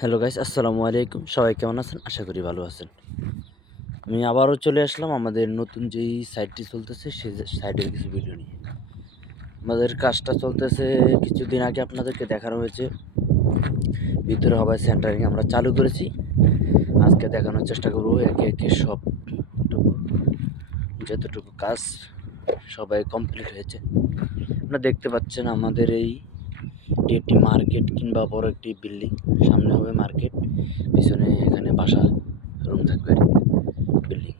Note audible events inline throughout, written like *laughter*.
Hello guys, আসসালামু আলাইকুম। সবাই কেমন আছেন? আশা করি ভালো আছেন। আমি আবারও চলে আসলাম আমাদের নতুন যেই সাইটটি চলতেছে, সেই সাইটের কিছু ভিডিও নিয়ে। আমাদের কাজটা চলতেছে, কিছুদিন আগে আপনাদেরকে দেখানো হয়েছে। ভিতরে হবাই সেন্টারিং আমরা চালু করেছি। আজকে দেখানোর চেষ্টা করব, একে একে সবটুকু, যতটুকু কাজ সবাই কমপ্লিট হয়েছে। আপনারা দেখতে পাচ্ছেন আমাদের এই এটি একটি মার্কেট কিংবা বড় একটি বিল্ডিং। সামনে হবে মার্কেট, পিছনে এখানে বাসা, রুম থাকবে আর বিল্ডিং।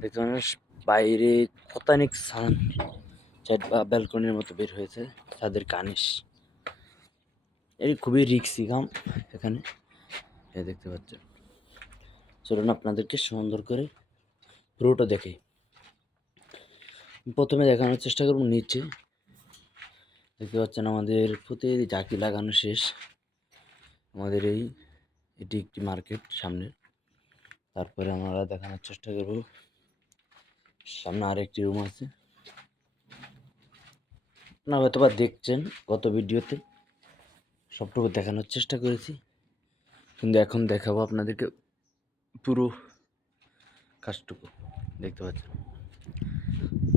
দেখতে বাইরে কতানিক সান বা ব্যালকনির মতো বের হয়েছে, তাদের কানিস। এর খুবই রিক্সি কাম এখানে দেখতে পাচ্ছেন চলুন আপনাদেরকে সুন্দর করে পুরোটা দেখে। প্রথমে দেখানোর চেষ্টা করব নিচে। দেখতে পাচ্ছেন আমাদের প্রতি জাকি লাগানো শেষ। আমাদের এই, এটি একটি মার্কেট সামনে তারপরে আমরা দেখানোর চেষ্টা করব। সামনে আরেকটি রুম আছে। আপনারা হয়তো বা দেখছেন গত ভিডিওতে। সবটুকু দেখানোর চেষ্টা করেছি। কিন্তু এখন দেখাবো আপনাদেরকে পুরো কাজটুকু। দেখতে পাচ্ছেন?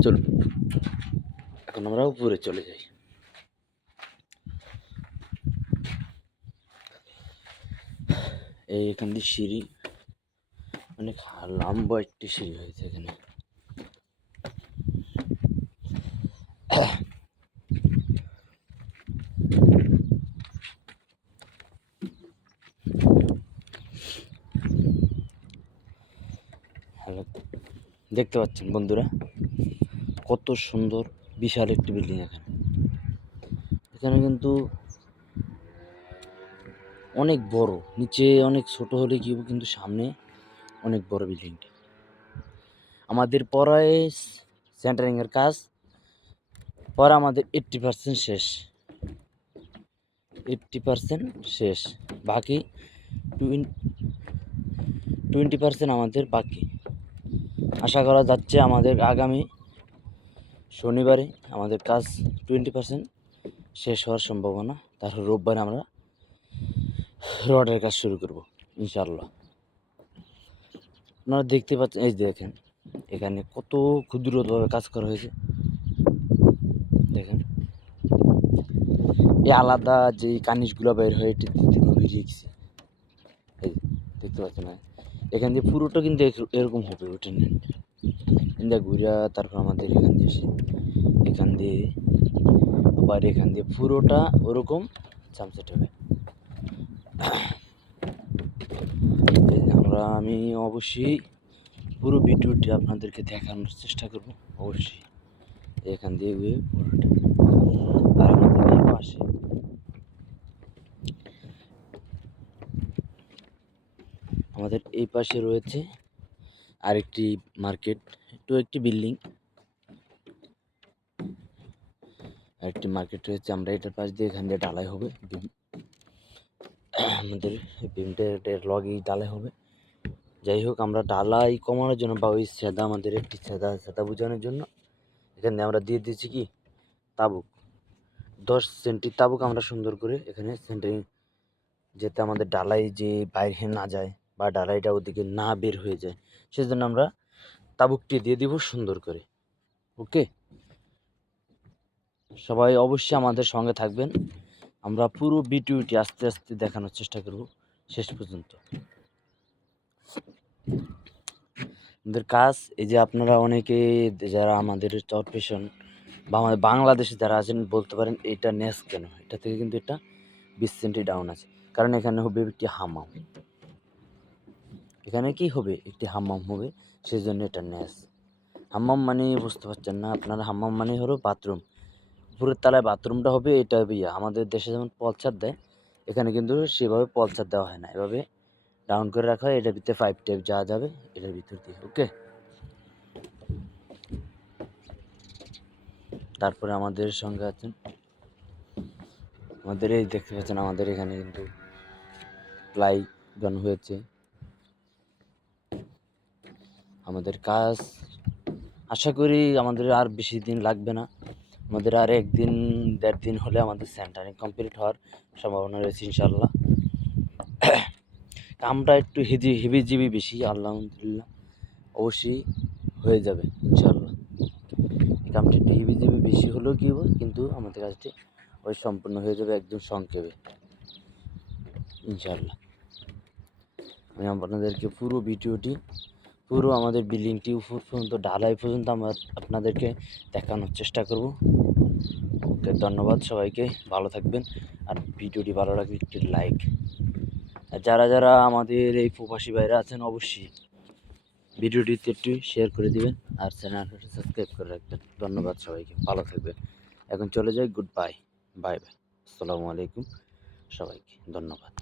চলুন, এখন আমরা উপরে চলে যাই। এই এখান দিয়ে সিঁড়ি। অনেক লম্বা একটি সিঁড়ি হয়েছে এখানে। দেখতে পাচ্ছেন বন্ধুরা? কত সুন্দর, বিশাল একটি বিল্ডিং এখানে। এখানে কিন্তু অনেক বড়। নিচে অনেক ছোট হলে কি হবে, কিন্তু সামনে অনেক বড় বিল্ডিংটি আমাদের পড়ায় সেন্টারিংয়ের কাজ। পরে আমাদের এইট্টি পার্সেন্ট শেষ। এইট্টি পার্সেন্ট শেষ। বাকি টোয়েন্টি পার্সেন্ট আমাদের বাকি। আশা করা যাচ্ছে আমাদের আগামী শনিবারে আমাদের কাজ টোয়েন্টি পার্সেন্ট শেষ হওয়ার সম্ভাবনা। তারপর রোববার আমরা রডের কাজ শুরু করব ইনশাল্লাহ আপনারা দেখতে পাচ্ছেন, এই দেখেন, এখানে কত ক্ষুদ্রভাবে কাজ করা হয়েছে। দেখেন, এই আলাদা যে কানিশগুলো বের হয়ে, এটি রিক্স এই দেখতে পাচ্ছেন না? এখান দিয়ে পুরোটা কিন্তু এর- এরকম হবে, ওটা নেন। ইন্দা ঘুরা তারপর আমাদের এখান দিয়ে এখান দিয়ে, আবার এখান দিয়ে পুরোটা ওরকম চামচেট হবে। আমরা, আমি অবশ্যই পুরো ভিডিওটি আপনাদেরকে দেখানোর চেষ্টা করব, অবশ্যই। এখান দিয়ে পুরোটা। আর আমাদের এই পাশে আমাদের এই পাশে রয়েছে আরেকটি মার্কেট একটু একটি বিল্ডিং। আরেকটি মার্কেট রয়েছে, আমরা এটার পাশ দিয়ে এখান দিয়ে ঢালাই হবে। আমাদের বিমটের লগেই ঢালাই হবে। যাই হোক, আমরা ঢালাই কমানোর জন্য বা ওই সেদা আমাদের একটি সেদা সেদা বোঝানোর জন্য এখানে আমরা দিয়ে দিয়েছি কি? তাবুক। দশ সেন্টি তাবুক আমরা সুন্দর করে এখানে সেন্টারিং যাতে আমাদের ডালাই যে বাইরে না যায় বা ডালাইটা ওদিকে না বের হয়ে যায়, সেজন্য আমরা তাবুকটি দিয়ে দিব সুন্দর করে। ওকে সবাই অবশ্যই আমাদের সঙ্গে থাকবেন। আমরা পুরো ভিডিওটি আস্তে আস্তে দেখানোর চেষ্টা করব শেষ পর্যন্ত। আমাদের কাজ, এই যে আপনারা অনেকে যারা আমাদের চরপেশন বা আমাদের বাংলাদেশে যারা আছেন, বলতে পারেন এটা নেস কেন? এটা থেকে কিন্তু এটা বিশ সেন্টি ডাউন আছে। কারণ এখানে হবে একটি হামাম। এখানে কি হবে? একটি হাম্মাম হবে সেই জন্য এটা নেস। হাম্মাম মানে বুঝতে পারছেন না আপনার হাম্মাম মানে হলো বাথরুম উপরের তলায় বাথরুমটা হবে, এটা হবে ইয়া। আমাদের দেশে যেমন পলচার দেয়, এখানে কিন্তু সেভাবে পলচার দেওয়া হয় না। এভাবে ডাউন করে রাখা হয়, এটার ভিতরে ফাইভ টাইপ যাওয়া যাবে, এটার ভিতর দিয়ে, ওকে? তারপরে আমাদের সঙ্গে আছেন, আমাদের এই দেখতে পাচ্ছেন, আমাদের এখানে কিন্তু প্লাই গান হয়েছে। আমাদের কাজ, আশা করি আমাদের আর বেশি দিন লাগবে না। আমাদের আর একদিন, দেড় দিন হলে আমাদের সেন্টারিং কমপ্লিট হওয়ার সম্ভাবনা রয়েছে ইনশাল্লাহ *coughs* কামটা একটু হেজি, হেবিজিবি বেশি, আলহামদুলিল্লাহ। অবশ্যই হয়ে যাবে ইনশাল্লাহ কামটা একটু হেবিজিবি বেশি হলেও কী হবে, কিন্তু আমাদের কাজটি ওই সম্পূর্ণ হয়ে যাবে একদম সংক্ষেপে। ইনশাল্লাহ আমি আপনাদেরকে পুরো ভিডিওটি, পুরো আমাদের বিল্ডিংটি উপর পর্যন্ত, ঢালাই পর্যন্ত আমার আপনাদেরকে দেখানোর চেষ্টা করব। ওকে ধন্যবাদ সবাইকে, ভালো থাকবেন। আর ভিডিওটি ভালো লাগলে একটি লাইক যারা যারা আমাদের এই প্রবাসী বাইরে আছেন, অবশ্যই ভিডিওটিতে একটু শেয়ার করে দিবেন আর চ্যানেলটি সাবস্ক্রাইব করে রাখবেন। ধন্যবাদ সবাইকে, ভালো থাকবেন। এখন চলে যাই গুড বাই বাই বাই আসসালামু আলাইকুম সবাইকে, ধন্যবাদ।